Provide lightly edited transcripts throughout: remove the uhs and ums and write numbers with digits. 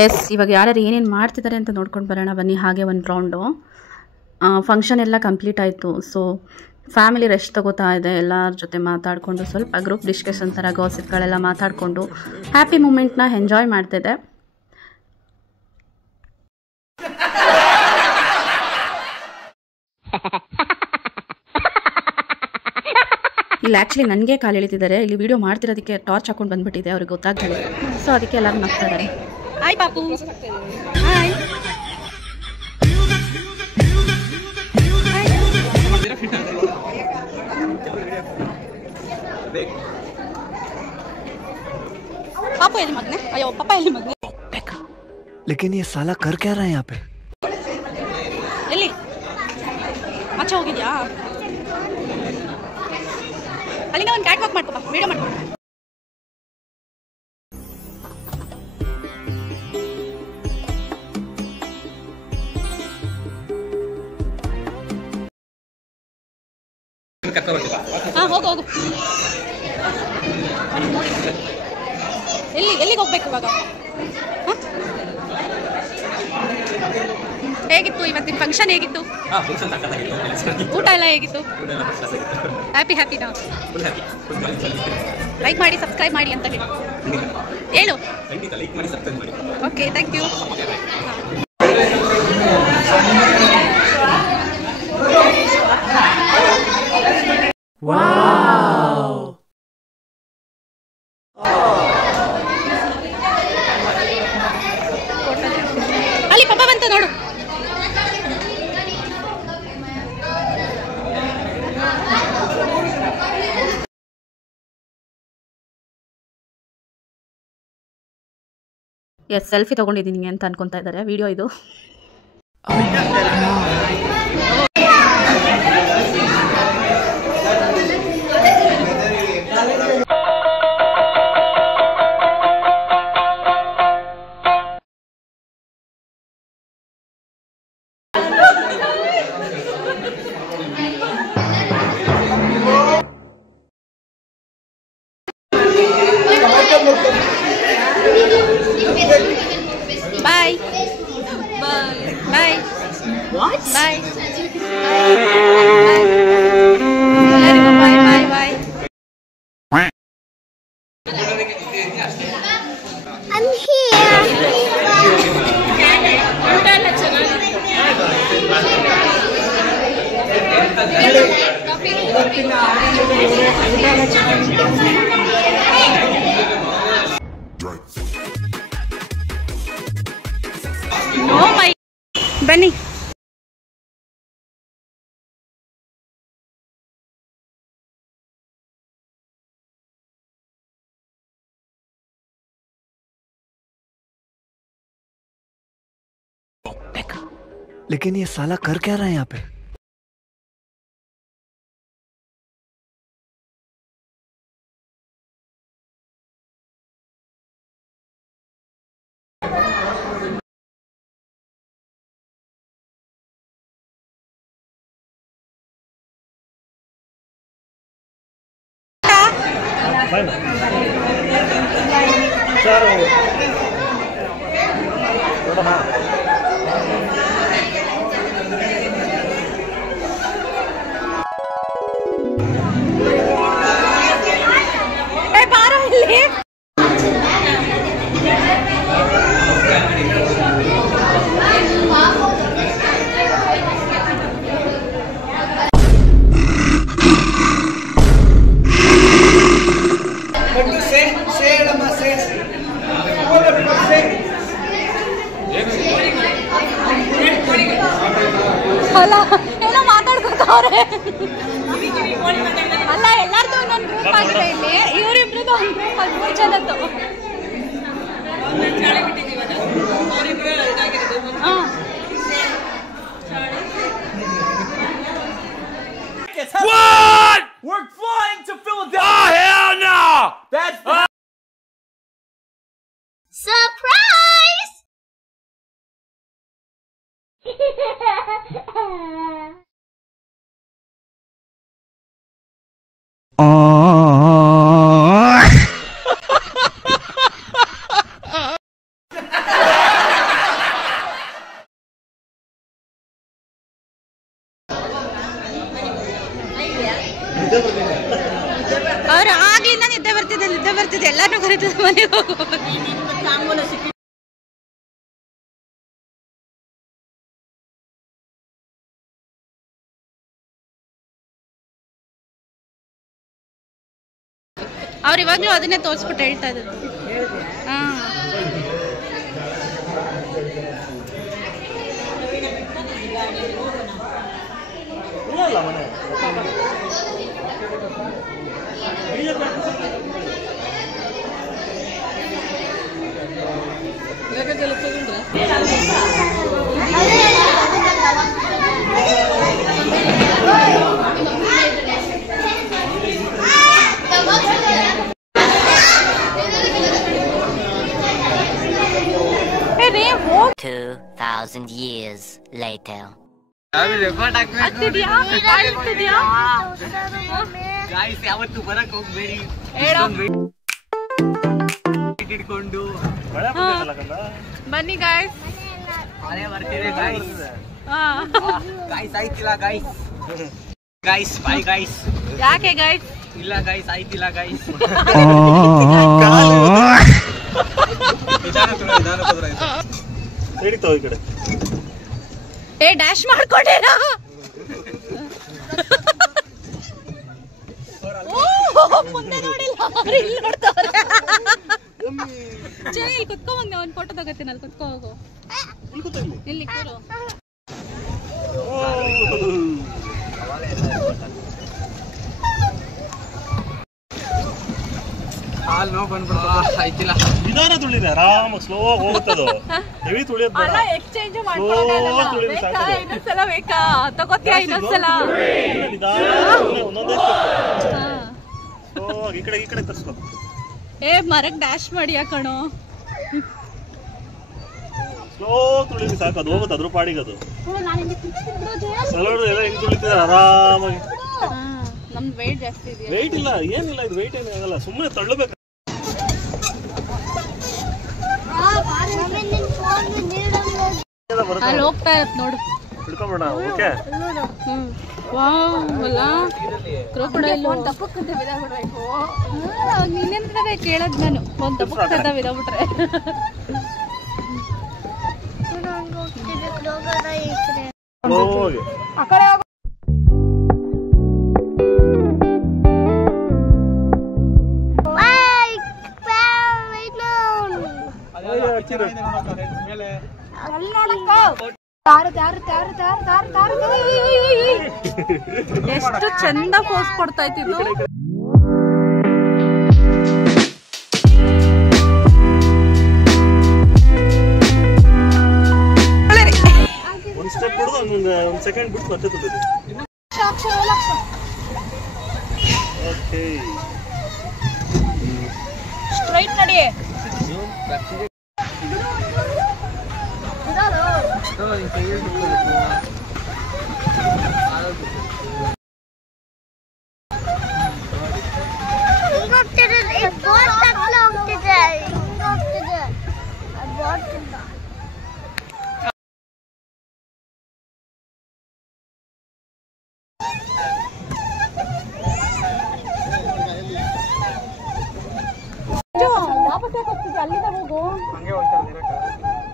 S, ಇವಾಗ ಯಾರ್ಯಾರು ಏನೇನು ಮಾಡ್ತಿದ್ದಾರೆ ಅಂತ ನೋಡ್ಕೊಂಡು ಬರೋಣ ಬನ್ನಿ. ಹಾಗೆ ಒಂದು ರೌಂಡು ಫಂಕ್ಷನ್ ಎಲ್ಲ ಕಂಪ್ಲೀಟ್ ಆಯಿತು. ಸೊ ಫ್ಯಾಮಿಲಿ ರೆಸ್ಟ್ ತಗೋತಾ ಇದೆ. ಎಲ್ಲರ ಜೊತೆ ಮಾತಾಡಿಕೊಂಡು ಸ್ವಲ್ಪ ಗ್ರೂಪ್ ಡಿಸ್ಕಷನ್ ಥರ ಗಾಸಿಪ್ಗಳೆಲ್ಲ ಮಾತಾಡಿಕೊಂಡು ಹ್ಯಾಪಿ ಮೂಮೆಂಟ್ನ ಎಂಜಾಯ್ ಮಾಡ್ತಿದ್ದೆ. ಇಲ್ಲಿ ಆ್ಯಕ್ಚುಲಿ ನನಗೆ ಕಾಲು ಎಳಿತಿದ್ದಾರೆ. ಇಲ್ಲಿ ವಿಡಿಯೋ ಮಾಡ್ತಿರೋದಕ್ಕೆ ಟಾರ್ಚ್ ಹಾಕೊಂಡು ಬಂದ್ಬಿಟ್ಟಿದೆ, ಅವ್ರಿಗೆ ಗೊತ್ತಾಗ್ತದೆ. ಸೊ ಅದಕ್ಕೆ ಎಲ್ಲರೂ ನಗ್ತಾ ಇದ್ದಾರೆ. ಹಾಯ್ ಪಾಪು, ಹಾಯ್. पापा एली मगने, अयो पापा एली मगने. लेकिन ये साला कर क्या रहा है यहाँ पे? एली अच्छा ಹೋಗಿದ್ಯಾ? ಅಲ್ಲಿಂದ ಒಂದು ಕ್ಯಾಟ್ ವಾಕ್ ಮಾಡ್ಕೋ, ವಿಡಿಯೋ ಮಾಡ್ಕೋ. ಹಾಂ ಹೋಗು ಹೋಗು. ಎಲ್ಲಿಗೆ ಹೋಗ್ಬೇಕು ಇವಾಗ? ಹೇಗಿತ್ತು ಇವತ್ತಿನ ಫಂಕ್ಷನ್? ಹೇಗಿತ್ತು ಊಟ ಎಲ್ಲ? ಹೇಗಿತ್ತು? ಹ್ಯಾಪಿ ನಾವು. ಲೈಕ್ ಮಾಡಿ ಸಬ್ಸ್ಕ್ರೈಬ್ ಮಾಡಿ ಅಂತ ಹೇಳು. Okay, thank you. ಅಲ್ಲಿ ಪಾಪ ಬಂತ ನೋಡು. ಎಸ್, ಸೆಲ್ಫಿ ತೊಗೊಂಡಿದ್ದೀನಿ ಅಂತ ಅನ್ಕೊತಾ ಇದ್ದಾರೆ. ವಿಡಿಯೋ ಇದು. Bye. Bye. Bye. What? Bye. Bye. Bye. Bye. I'm here. No, my Benny. लेकिन ये साला कर क्या रहा है यहाँ पे? ಏನೋ ಮಾತಾಡ್ಕೊತಾವ್ರೆ. ಅಲ್ಲ, ಎಲ್ಲಾರ್ದು ಒಂದೊಂದು ಗ್ರೂಪ್ ಆಗಿದೆ ಇಲ್ಲಿ. ಇವರಿಬ್ರದ್ದು ಒಂದು ಗ್ರೂಪ್ ಆಗಿ 3 ಜನದ್ದು. What? We're flying to Philadelphia. Oh hell no! That's surprise! ನಿದ್ದೆ ಬರ್ತಿದೆ, ಎಲ್ಲಾನು ಕರೀತದೆ ಮನೆಗೆ ಹೋಗು. ಅವ್ರು ಇವಾಗ್ಲೂ ಅದನ್ನೇ ತೋರಿಸ್ಬಿಟ್ಟು ಹೇಳ್ತಾ ಇದ್ರು. years later. ಗಾಯ್ಸ್ ಯಾವತ್ತು ಬರಕ್ ಹೋಗ್ಬೇಡಿ, ಇಟ್ಕೊಂಡು ಬನ್ನಿ ಗಾಯ್ಸ್. ಬರ್ತೀವಿ ಗಾಯ್ಸ್. ಗಾಯ್ಸ್ ಆಯ್ತಿಲ್ಲ ಗಾಯ್ಸ್. Guys bye guys. ಯಾಕೆ ಗಾಯ್ಸ್? ಇಲ್ಲ ಗಾಯ್ಸ್ ಆಯ್ತಿಲ್ಲ ಗಾಯ್ಸ್. ಈ ಕಡೆ ಡ್ಯಾಶ್ ಮಾಡ್ಕೊಂಡೇನಾ? ಮುಂದೆ ನೋಡಿಲ್ಲ, ಇಲ್ಲಿ ನೋಡ್ತಾವ್ರೆ. ಇಲ್ಲಿ ಕುತ್ಕೊ, ಬಂದೆ ಒಂದು ಫೋಟೋ ತಗೋತೀನಿ. ಅಲ್ಲಿ ಕುತ್ಕೋ ಹೋಗು. ಇಲ್ಲಿ ಕೂರು. ಹಾಲ್ ನೋವು ಬಂದ್ಬಿಡ್ತು. ಆಯ್ತಿಲ್ಲ, ನಿಧಾನ ತುಳಿದೆ, ಆರಾಮಾಗಿ ಸ್ಲೋ ಹೋಗುತ್ತದು. ಹೆವಿ ತುಳಿಯೋದು ಬೇಡ. ಎಕ್ಸ್ಚೇಂಜ್ ಮಾಡ್ಕೊಳ್ಳೋಣ. ಇನ್ನೊಂದ್ಸಲ ಬೇಕಾ? ತಗೋತೀಯ ಇನ್ನೊಂದ್ಸಲ? ಒಂದೊಂದೇ ಈ ಕಡೆ ಈ ಕಡೆ ತರ್ಸ್ಕೊ. ಮರಕ್ ಡ್ಯಾಶ್ ಮಾಡಿ ಕಣೋ. ಸ್ಲೋ ತುಳಿದು ಸಾಕು, ಅದು ಹೋಗುತ್ತೆ ಅದ್ರ ಪಾಡಿಗದು. ಸಲೋಡು ಎಲ್ಲ ಹೆಂಗ್ ತುಳಿತಿದ್ದಾರೆ ಆರಾಮಾಗಿ. ನಮ್ದು ವೆಯ್ಟ್ ಜಾಸ್ತಿ ಇದೆ. ವೆಯ್ಟ್ ಇಲ್ಲ, ಏನಿಲ್ಲ, ಇದು ವೆಯ್ಟ್ ಏನೇ ಆಗಲ್ಲ, ಸುಮ್ಮನೆ ತಳ್ಳಬೇಕು. ಅಲ್ಲಿ ಹೋಗ್ತಾ ಇರತ್ ನೋಡು, ಹಿಡ್ಕೊಂಬಿಡ. ಓಕೆ, ವಾವ್ ಅಲ್ಲ ಕ್ರೊಕೊಡೈಲ್ ನಿನ್ನೆ ಕೇಳದ್ ನಾನು. ಒಂದ್ ತಪ್ಪದ ಬಿಡಬಿಟ್ರೆ ಹೋಗಿ ಎಷ್ಟು ಚಂದ ಪೋಸ್ ಕೊಡ್ತಾ ಇತ್ತು. ಒಂದ್ ಸ್ಟೆಪ್ ಬಿಡುದು, ಒಂದ್ ಸೆಕೆಂಡ್ ಬಿಟ್ಟು ಮತ್ತೆ ತುಳಿದು. ಓಕೆ, ಸ್ಟ್ರೈಟ್ ನಡಿ.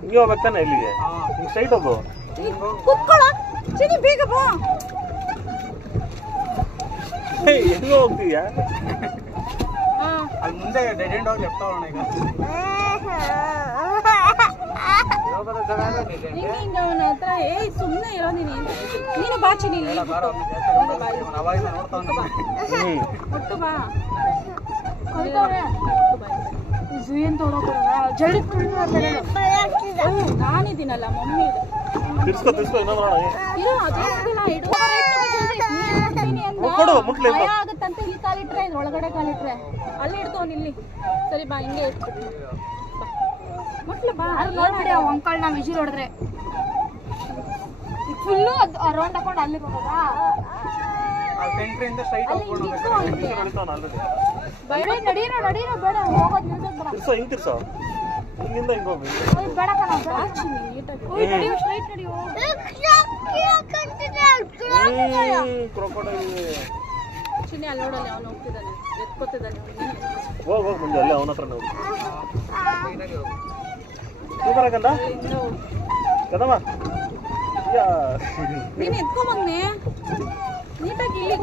ಹಿಂಗೆ ಹೋಗ್ಬೇಕಾನೆ ಇಲ್ಲಿಗೆ. ಸ್ಟ್ರೈಟ್ ಹೋಗು. ಬೇಗ ಬಾ. ಹೆಂಗ ಹೋಗ್ತೀಯಾ? ಅಲ್ಲಿ ಮುಂದೆ ಡೆಡ್ ಎಂಡ್ ಹೋಗಿ ಲೆಫ್ಟ್ ಹೋಗೋಣ ಈಗ. ಅವನ ಹತ್ರ ಸುಮ್ಮನೆ ಇರೋ ನೀನು ಬಾಚಿ. ನೀನು ಒಟ್ಟು ಬಾ. ಏನ್ ತೊಗೊಳೋಣ, ಜಲ್ದಿ ನಾನಿದ್ದೀನಲ್ಲ ಮಮ್ಮಿ. ತಿರ್ಸ್ಕೊ ತಿರ್ಸ್ಕೊ, ಭಯ ಆಗುತ್ತಂತ ಇಲ್ಲಿ ಕಾಲಿಟ್ರೆ, ಒಳಗಡೆ ಕಾಲಿಟ್ರೆ ಅಲ್ಲಿ ಇಡ್ತವ್ ಇಲ್ಲಿ. ಸರಿ ಬಾ, ಹಿಂಗೆ ಮುಟ್ಲು ಬಾ. ನೋಡ್ಬಿಡಿ ಅಂಕಲ್ ನಾ ವಿಜಿಲ್ ಹೊಡೆದ್ರೆ ಫುಲ್ಲು ರೌಂಡ್ ಹಾಕೊಂಡು ಅಲ್ಲಿ ಹೋಗೋದಾ? ನಡೀರೋ ಬೇಡ, ಹೋಗೋದು ನಿಲ್ಸೋದು ಬೇಡ. ಹಿಂಗ್ ತಿರ್ಸೋ, ಹಿಂಗಿಂದ ಹಿಂಗ್ ಹೋಗಿ. ಬೇಡ ಕಣ, ನಡಿಯೋ ಸ್ಟ್ರೈಟ್ ನಡಿಯೋ. ಚಿನ್ನಿ ಅಲ್ಲಿ ನೋಡಲ್ಲ, ಅವನು ಹೋಗ್ತಿದ್ದಾನೆ, ಎತ್ಕೋತಿದ್ದಾನೆ. ಹೋಗಿ ಮುಂದೆ ಅಲ್ಲೇ ಅವನ ಹತ್ರ ನೋಡಿ ಬರಕಂದ ಕದಮ್ಮ ನೀನು ಎತ್ಕೊಂಬಂದೆ ನೀಟಾಗಿ ಇಲ್ಲಿ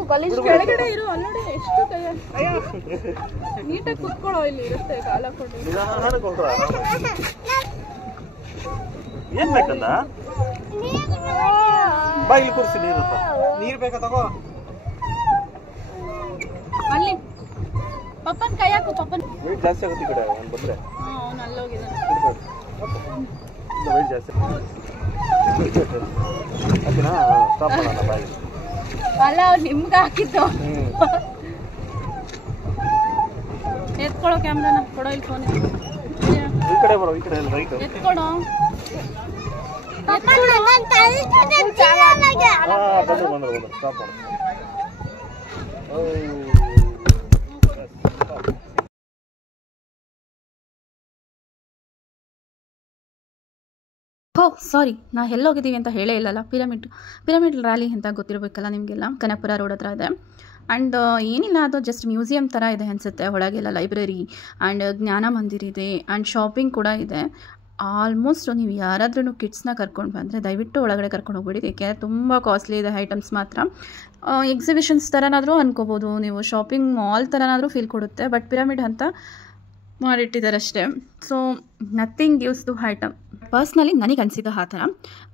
ಕೆಳಗಡೆ ಇರು ಅಲ್ಲಿ ಎಷ್ಟು ಕೈ ನೀಟಾಗಿ ಕುತ್ಕೊಳ್ಳೋ ಇಲ್ಲಿ ಇರುತ್ತೆ ಕಾಲ ಕೊಟ್ಟು ಏನ್ ಬೇಕಂದ ಬಾ ಇಲ್ಲಿ ಕೂರಿಸಿ ನೀರು ಬೇಕಾ ತಗೋ ಅಲ್ಲಿ ಪಪ್ಪನ್ ಕೈ ಹಾಕು ಪಪ್ಪನ್ ವೇಟ್ ಜಾಸ್ತಿ ಆಗುತ್ತೆ ಈ ಕಡೆ ಅವ್ನು ಬಂದ್ರೆ ಅವ್ನು ಅಲ್ಲೋಗಿದ್ದಾನೆ ವೇಟ್ ಜಾಸ್ತಿ ಹಾಕಿನಾ ಸ್ಟಾಪ್ ಮಾಡೋಣ ಬಾಯಿ ಅಲ್ಲ ಅವ್ರು ನಿಮ್ಗೆ ಹಾಕಿದ್ದು ಎತ್ಕೊಳ್ಳೋ ಕ್ಯಾಮ್ರಾನ ಕೊಡೋ ಇಲ್ಲಿ ಫೋನ್ ಈ ಕಡೆ ಬರೋ ಈ ಕಡೆ ರೈಟ್ ಎತ್ಕೊಡೋ ಬಂದ್ರೆ ಸ್ಟಾಪ್ ಮಾಡು ಹೋ ಸಾರಿ ನಾ ಎಲ್ಲೋಗಿದ್ದೀವಿ ಅಂತ ಹೇಳೇ ಇಲ್ಲಲ್ಲ ಪಿರಮಿಡ್ ರ್ಯಾಲಿ ಅಂತ ಗೊತ್ತಿರಬೇಕಲ್ಲ ನಿಮಗೆಲ್ಲ ಕನಕಪುರ ರೋಡ್ ಹತ್ರ ಇದೆ ಆ್ಯಂಡ್ ಏನಿಲ್ಲ ಅದು ಜಸ್ಟ್ ಮ್ಯೂಸಿಯಂ ಥರ ಇದೆ ಅನಿಸುತ್ತೆ ಒಳಗೆಲ್ಲ ಲೈಬ್ರರಿ ಆ್ಯಂಡ್ ಜ್ಞಾನ ಮಂದಿರ ಇದೆ ಆ್ಯಂಡ್ ಶಾಪಿಂಗ್ ಕೂಡ ಇದೆ ಆಲ್ಮೋಸ್ಟ್ ನೀವು ಯಾರಾದ್ರೂ ಕಿಡ್ಸ್ನ ಕರ್ಕೊಂಡು ಬಂದರೆ ದಯವಿಟ್ಟು ಒಳಗಡೆ ಕರ್ಕೊಂಡು ಹೋಗ್ಬಿಡಿ ಏಕೆಂದರೆ ತುಂಬ ಕಾಸ್ಟ್ಲಿ ಇದೆ ಐಟಮ್ಸ್ ಮಾತ್ರ ಎಕ್ಸಿಬಿಷನ್ಸ್ ಥರನಾದರೂ ಅನ್ಕೋಬೋದು ನೀವು ಶಾಪಿಂಗ್ ಮಾಲ್ ಥರನಾದರೂ ಫೀಲ್ ಕೊಡುತ್ತೆ ಬಟ್ ಪಿರಮಿಡ್ ಅಂತ ಮಾಡಿಟ್ಟಿದ್ದಾರೆ ಅಷ್ಟೇ so nothing gives to item personally ನನಗೆ ಅನಿಸಿದ್ದು ಆ ಥರ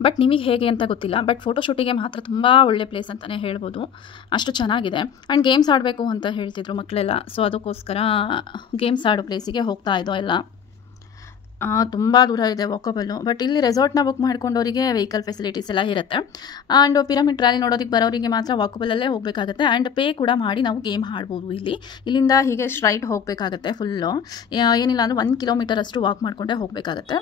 ಬಟ್ ನಿಮಗೆ ಹೇಗೆ ಅಂತ ಗೊತ್ತಿಲ್ಲ ಬಟ್ ಫೋಟೋಶೂಟಿಗೆ ಮಾತ್ರ ತುಂಬ ಒಳ್ಳೆ ಪ್ಲೇಸ್ ಅಂತಲೇ ಹೇಳ್ಬೋದು ಅಷ್ಟು ಚೆನ್ನಾಗಿದೆ ಆ್ಯಂಡ್ ಗೇಮ್ಸ್ ಆಡಬೇಕು ಅಂತ ಹೇಳ್ತಿದ್ರು ಮಕ್ಕಳೆಲ್ಲ ಸೊ ಅದಕ್ಕೋಸ್ಕರ ಗೇಮ್ಸ್ ಆಡೋ ಪ್ಲೇಸಿಗೆ ಹೋಗ್ತಾ ಇದ್ದೋ ಎಲ್ಲ ತುಂಬ ದೂರ ಇದೆ ವಾಕಬಲ್ಲು ಬಟ್ ಇಲ್ಲಿ ರೆಸಾರ್ಟ್ನ ಬುಕ್ ಮಾಡ್ಕೊಂಡವರಿಗೆ ವೆಹಿಕಲ್ ಫೆಸಿಲಿಟೀಸ್ ಎಲ್ಲ ಇರುತ್ತೆ ಆ್ಯಂಡ್ ಪಿರಮಿಡ್ ರ್ಯಾಲಿ ನೋಡೋದಕ್ಕೆ ಬರೋರಿಗೆ ಮಾತ್ರ ವಾಕಬಲಲ್ಲೇ ಹೋಗಬೇಕಾಗುತ್ತೆ ಆ್ಯಂಡ್ ಪೇ ಕೂಡ ಮಾಡಿ ನಾವು ಗೇಮ್ ಆಡ್ಬೋದು ಇಲ್ಲಿಂದ ಹೀಗೆ ಸ್ಟ್ರೈಟ್ ಹೋಗಬೇಕಾಗತ್ತೆ ಫುಲ್ಲು ಏನಿಲ್ಲ ಅಂದರೆ 1 ಕಿಲೋಮೀಟರ್ ಅಷ್ಟು ವಾಕ್ ಮಾಡಿಕೊಂಡೇ ಹೋಗಬೇಕಾಗತ್ತೆ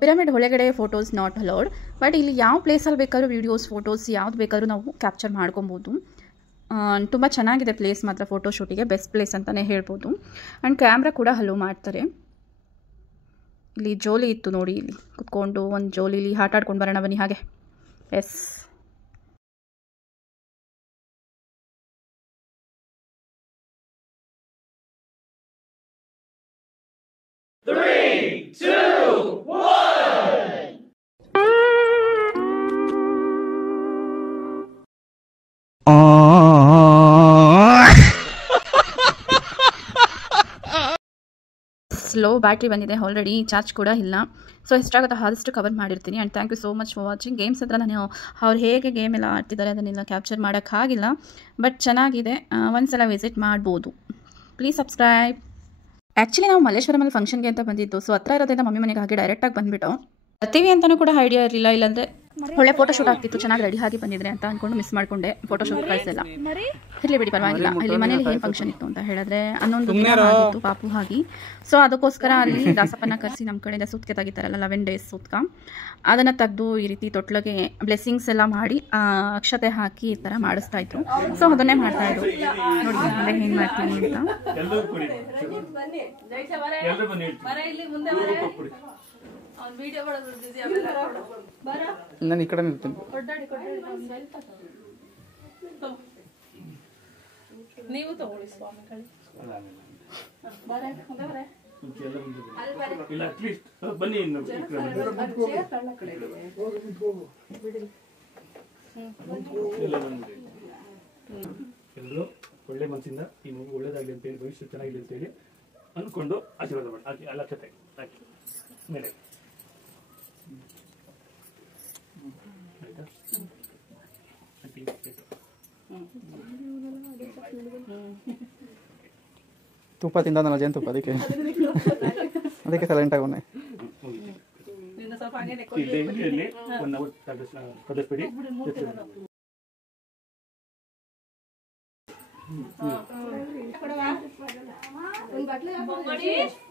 ಪಿರಮಿಡ್ ಒಳಗಡೆ ಫೋಟೋಸ್ ನಾಟ್ ಅಲೌಡ್ ಬಟ್ ಇಲ್ಲಿ ಯಾವ ಪ್ಲೇಸಲ್ಲಿ ಬೇಕಾದ್ರೂ ವೀಡಿಯೋಸ್ ಫೋಟೋಸ್ ಯಾವ್ದು ಬೇಕಾದ್ರೂ ನಾವು ಕ್ಯಾಪ್ಚರ್ ಮಾಡ್ಕೊಬೋದು ತುಂಬ ಚೆನ್ನಾಗಿದೆ ಪ್ಲೇಸ್ ಮಾತ್ರ ಫೋಟೋಶೂಟಿಗೆ ಬೆಸ್ಟ್ ಪ್ಲೇಸ್ ಅಂತಲೇ ಹೇಳ್ಬೋದು ಆ್ಯಂಡ್ ಕ್ಯಾಮ್ರಾ ಕೂಡ ಹಲೋ ಮಾಡ್ತಾರೆ ಇಲ್ಲಿ ಜೋಲಿ ಇತ್ತು ನೋಡಿ ಇಲ್ಲಿ ಕುತ್ಕೊಂಡು ಒಂದು ಜೋಲಿಲಿ ಆಟ ಆಡ್ಕೊಂಡು ಬರೋಣ ಬನ್ನಿ ಹಾಗೆ ಎಸ್ ಸ್ಲೋ ಬ್ಯಾಟ್ರಿ ಬಂದಿದೆ ಆಲ್ರೆಡಿ ಚಾರ್ಜ್ ಕೂಡ ಇಲ್ಲ ಸೊ ಎಷ್ಟಾಗುತ್ತೆ ಆದಷ್ಟು ಕವರ್ ಮಾಡಿರ್ತೀನಿ and thank you so much for watching games ಹತ್ರ ನಾನು ಅವ್ರು ಹೇಗೆ ಗೇಮ್ ಎಲ್ಲ ಆಡ್ತಿದ್ದಾರೆ ಅದನ್ನೆಲ್ಲ ಕ್ಯಾಪ್ಚರ್ ಮಾಡೋಕ್ಕಾಗಿಲ್ಲ ಬಟ್ ಚೆನ್ನಾಗಿದೆ ಒಂದ್ಸಲ ವಿಸಿಟ್ ಮಾಡ್ಬೋದು ಪ್ಲೀಸ್ ಸಬ್ಸ್ಕ್ರೈಬ್ ಆ್ಯಕ್ಚುಲಿ ನಾವು ಮಲ್ಲೇಶ್ವರಮಲ್ಲಿ ಫಂಕ್ಷನ್ಗೆ ಅಂತ ಬಂದಿದ್ದು ಸೊ ಹತ್ರ ಇರೋದ್ರಿಂದ ಮಮ್ಮಿ ಮನೆಗೆ ಹಾಗೆ ಡೈರೆಕ್ಟಾಗಿ ಬಂದುಬಿಟ್ಟು ಬರ್ತೀವಿ ಅಂತಲೂ ಕೂಡ ಐಡಿಯಾ ಇರಲಿಲ್ಲ ಇಲ್ಲಾಂದರೆ ಒಳ್ಳೆ ಫೋಟೋಶೂಟ್ ಆಗ್ತಿತ್ತು ಚೆನ್ನಾಗಿ ರೆಡಿ ಆಗಿ ಬಂದಿದ್ರೆ ಅಂತ ಅಂದ್ಕೊಂಡು ಮಿಸ್ ಮಾಡಿಕೊಂಡೆ ಫೋಟೋಶೂಟ್ ಕಳಿಸಲ್ಲ ಇರಲಿ ಬಿಡಿ ಪರವಾಗಿಲ್ಲ ಇಲ್ಲಿ ಮನೇಲಿ ಏನು ಫಂಕ್ಷನ್ ಇತ್ತು ಅಂತ ಹೇಳಿದ್ರೆ ಅನ್ನೊಂದು ಆಗಿತ್ತು ಪಾಪು ಆಗಿ ಸೊ ಅದಕ್ಕೋಸ್ಕರ ಅಲ್ಲಿ ದಾಸಪ್ಪನ ಕರೆಸಿ ನಮ್ಮ ಕಡೆಯಿಂದ ಸೂತ್ಕೆ ತೆಗಿತಾರಲ್ಲ 11 days ಸೂತ್ಕ ಅದನ್ನು ತೆಗೆದು ಈ ರೀತಿ ತೊಟ್ಲಗೆ ಬ್ಲೆಸ್ಸಿಂಗ್ಸ್ ಎಲ್ಲ ಮಾಡಿ ಅಕ್ಷತೆ ಹಾಕಿ ಈ ಥರ ಮಾಡಿಸ್ತಾ ಇದ್ರು ಸೊ ಅದನ್ನೇ ಮಾಡ್ತಾ ಇದ್ರು ನೋಡಿ ಮುಂದೆ ಏನು ಮಾಡ್ತೀನಿ ಅಂತ ನಾನು ಈ ಕಡೆ ಇರ್ತೀನಿ ನೀವು ತಗೊಳ್ಳಿ ಸ್ವಾಮಿಗಳು ಬನ್ನಿ ಎಲ್ಲರೂ ಒಳ್ಳೆ ಮನಸ್ಸಿಂದ ಈ ಮಗು ಒಳ್ಳೇದಾಗಲಿ ಅಂತ ಹೇಳಿ ಭವಿಷ್ಯ ಚೆನ್ನಾಗಿದೆ ಅಂತ ಹೇಳಿ ಅಂದ್ಕೊಂಡು ಆಶೀರ್ವಾದ ಮಾಡಿ ಹಾಕಿ ಅಲ್ಲಕ್ಷತೆ ಹಾಕಿ ಮೇಲೆ ಆಯ್ತಾ ತುಪ್ಪ ತಿಂದ ಜೇನು ತುಪ್ಪ ಅದಕ್ಕೆ ಸೈಲೆಂಟ್ ಆಗೋನೆ ಡೈಲಿಯಲ್ಲಿ 1 hour ಕಲಿಸ್ಬಿಡಿ ಒಂದು